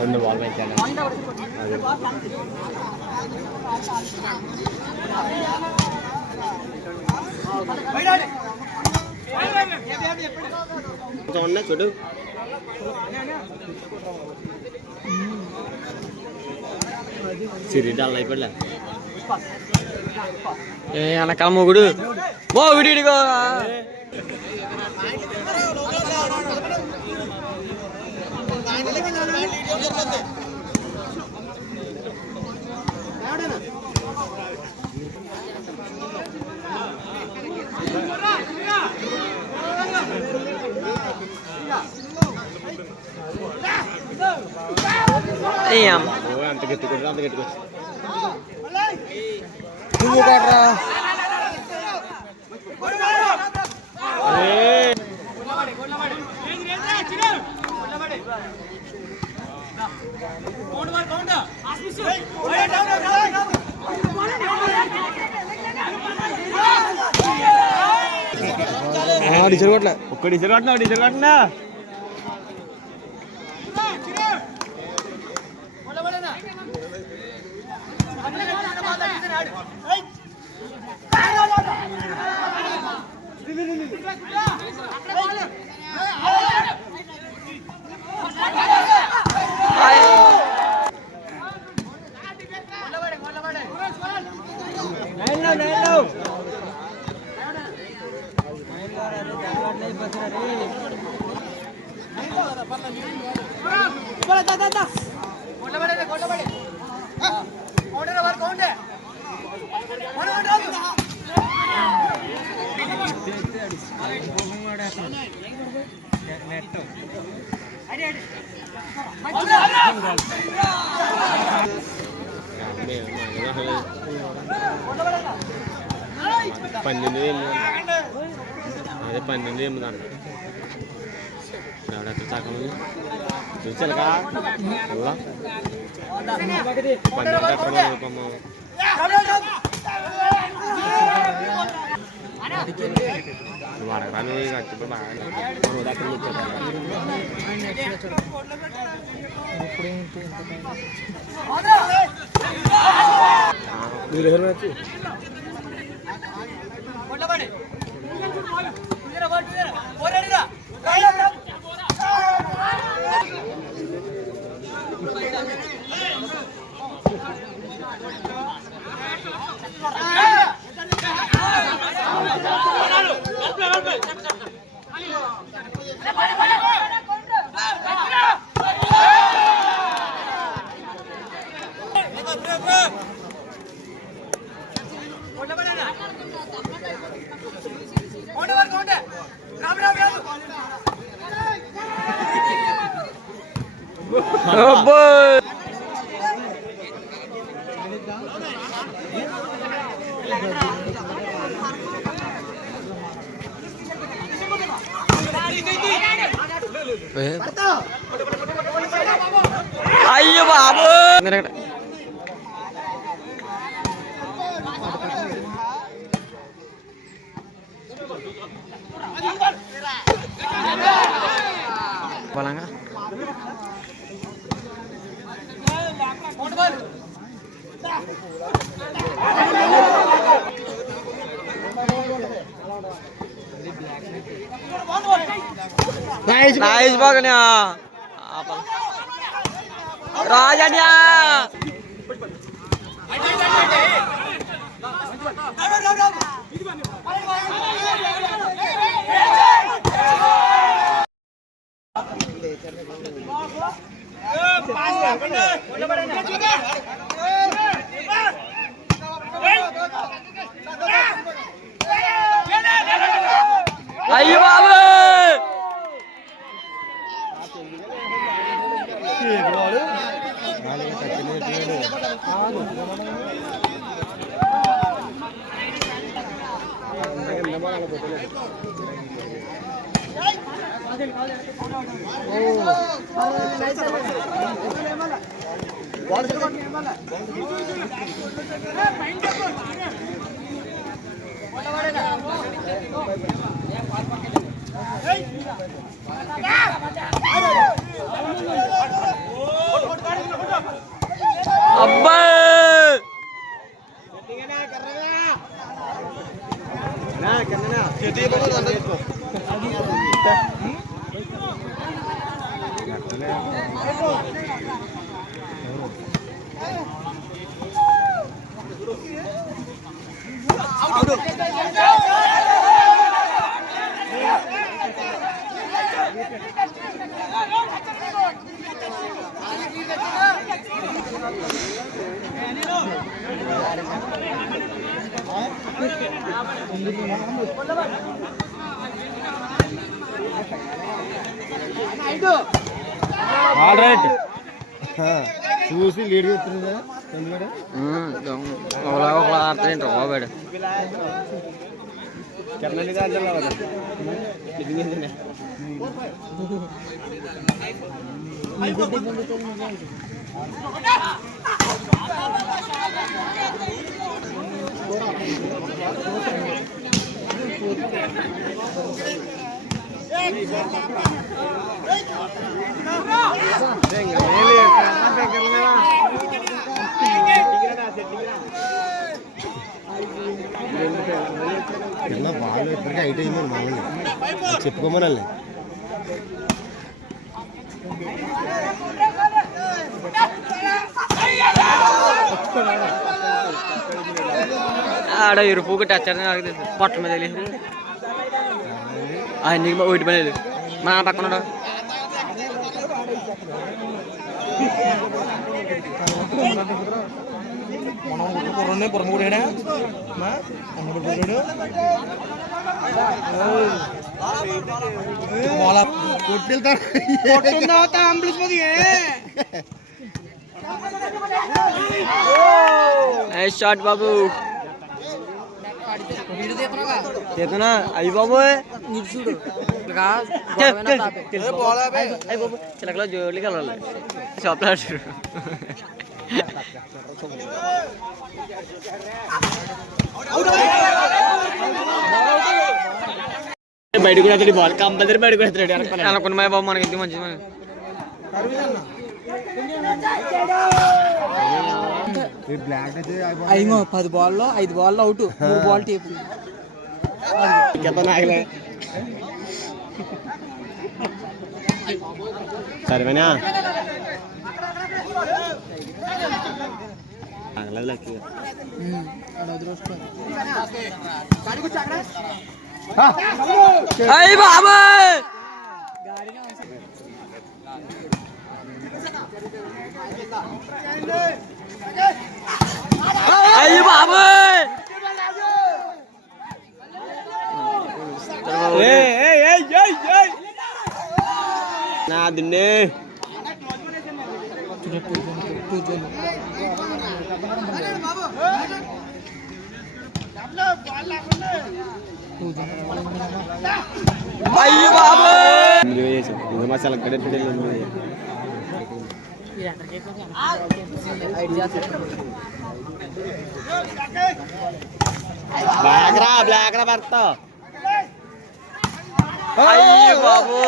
రెండు బాల్ పెంచాను. ఉన్నాయి చూడు. సిరిడాల్ అయిపోలే వెనకాల మొగుడు ఓ విడిగా అంత గట్టికొచ్చు అంత గట్టికొచ్చు నువ్వు కట్రా డీజర్ కొట్ల ఒక్క డీజర్ కొట్టినా డీజర్ కొట్టినా పన్నెండు అదే 12 ఎమ్ముదాను ఎవడెక్కడ చాకముందు చూసారుగా వాడకరాను ఇప్పుడు అయ్యో బాబు బలంగా నైస్ బాగనే రాజన్యా అయ్యో బాబు అబ్బా చూసి లీడ్ చేస్తుందా ఒకలా ఆడుతుంటారు బాబాడు వాళ్ళు ఎప్పటికీ హైట్ అయింది మామూలు చెప్పుకోమనాలి ఆడ ఇరుపు టచ్ పొట్ట మీద వెళ్ళి నీకు ఒకటి పని లేదు మా పక్కన షాట్ బాబు చేతున్నా అయ్యి బాబు చిలకలో జోలికి వెళ్ళాలి షాప్లో బయట కూడా అతడి బాల్ కంపల్సరీ బయట కూడా అతడు అనుకున్న మా బాబు మనకి మంచిది మన అయ్యో 10 బాల్లో 5 బాల్లో అవుట్ 3 బాల్ టేపు సరేనా అయ్య బాబా అయ్య బాబా నా దిన్నే అయ్య బాబా మసాలా కడే బ్లాక్ రా భర్త అయ్య బాబు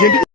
జంటి